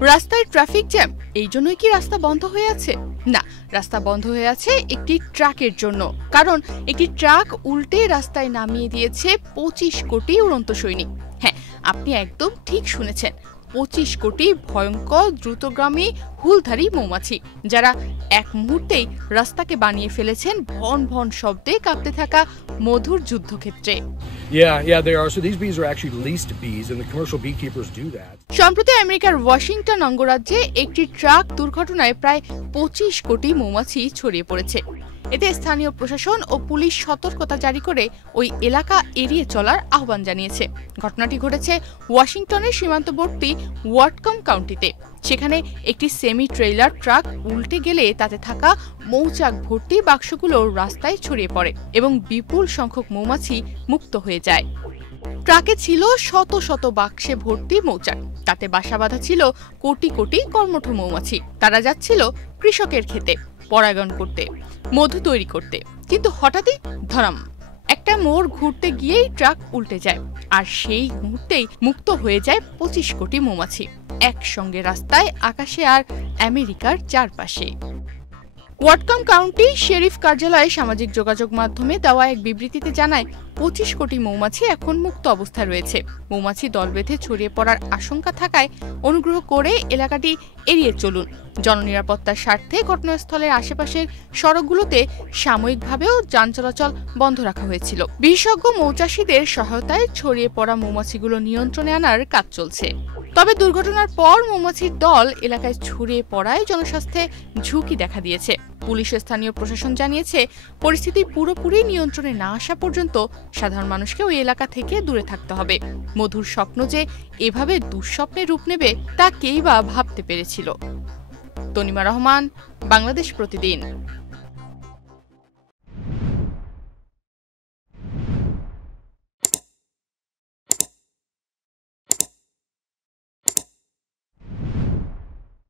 রাস্তায় traffic jam, এই জন্যই কি রাস্তা বন্ধ হয়ে আছে? না, রাস্তা বন্ধ হয়ে আছে একটি ট্রাকের জন্য। কারণ একটি ট্রাক উল্টে রাস্তায় নামিয়ে দিয়েছে 25 কোটি উড়ন্ত সৈনিক। হ্যাঁ, আপনি একদম ঠিক শুনেছেন, 25 কোটি ভয়ঙ্কর দ্রুতগামী হুলধারী মৌমাছি, যারা এক মুহূর্তেই রাস্তাকে বানিয়ে ফেলেছেন ভন ভন শব্দে কাঁপতে থাকা মধুর যুদ্ধক্ষেত্রে। Yeah, they are. So these bees are actually leased bees, and the commercial beekeepers do that. সম্প্রতি আমেরিকার ওয়াশিংটন অঙ্গরাজ্যে একটি ট্রাক দুর্ঘটনায় প্রায় 25 কোটি মৌমাছি ছড়িয়ে পড়েছে। এতে স্থানীয় প্রশাসন ও পুলিশ সতর্কতা জারি করে ওই এলাকা এড়িয়ে চলার আহ্বান জানিয়েছে। ঘটনাটি ঘটেছে ওয়াশিংটনের সীমান্তবর্তী ওয়াটকম কাউন্টিতে। সেখানে একটি সেমি ট্রেইলার ট্রাক উল্টে গেলে তাতে থাকা মৌচাক ভর্তি বাক্সগুলো রাস্তায় ছড়িয়ে পড়ে এবং বিপুল সংখ্যক মৌমাছি মুক্ত হয়ে যায়। ট্রাকে ছিল শত শত বাক্সে ভর্তি মৌচাক, তাতে বাসা বাঁধা ছিল কোটি কোটি কর্মঠ মৌমাছি। তারা যাচ্ছিল কৃষকের ক্ষেতে পরাগায়ন করতে, মধু তৈরি করতে। কিন্তু হঠাৎই ধরাম, একটা মোড় ঘুরতে গিয়েই ট্রাক উল্টে যায়, আর সেই মুহূর্তেই মুক্ত হয়ে যায় 25 কোটি মৌমাছি একসঙ্গে রাস্তায়, আকাশে আর আমেরিকার চারপাশে। ওয়াটকম কাউন্টি শেরিফ কার্যালয়ে সামাজিক যোগাযোগ মাধ্যমে দেওয়া এক বিবৃতিতে জানায়, 25 কোটি মৌমাছি এখন মুক্ত অবস্থায় রয়েছে। মৌমাছি দল বেঁধে ছড়িয়ে পড়ার আশঙ্কা থাকায় অনুগ্রহ করে এলাকাটি এড়িয়ে চলুন। জননিরাপত্তার স্বার্থে ঘটনাস্থলের আশেপাশের সড়কগুলোতে সাময়িকভাবেও যান চলাচল বন্ধ রাখা হয়েছিল। বিশেষজ্ঞ মৌচাষীদের সহায়তায় ছড়িয়ে পড়া মৌমাছিগুলো নিয়ন্ত্রণে আনার কাজ চলছে। তবে দুর্ঘটনার পর মৌমাছির দল এলাকায় ছড়িয়ে পড়ায় জনস্বাস্থ্যে ঝুঁকি দেখা দিয়েছে। পুলিশ ও স্থানীয় প্রশাসন জানিয়েছে, পরিস্থিতি পুরোপুরি নিয়ন্ত্রণে না আসা পর্যন্ত সাধারণ মানুষকে ওই এলাকা থেকে দূরে থাকতে হবে। মধুর স্বপ্ন যে এভাবে দুঃস্বপ্নে রূপ নেবে তা কেই বা ভাবতে পেরেছিল। তনিমা রহমান, বাংলাদেশ প্রতিদিন।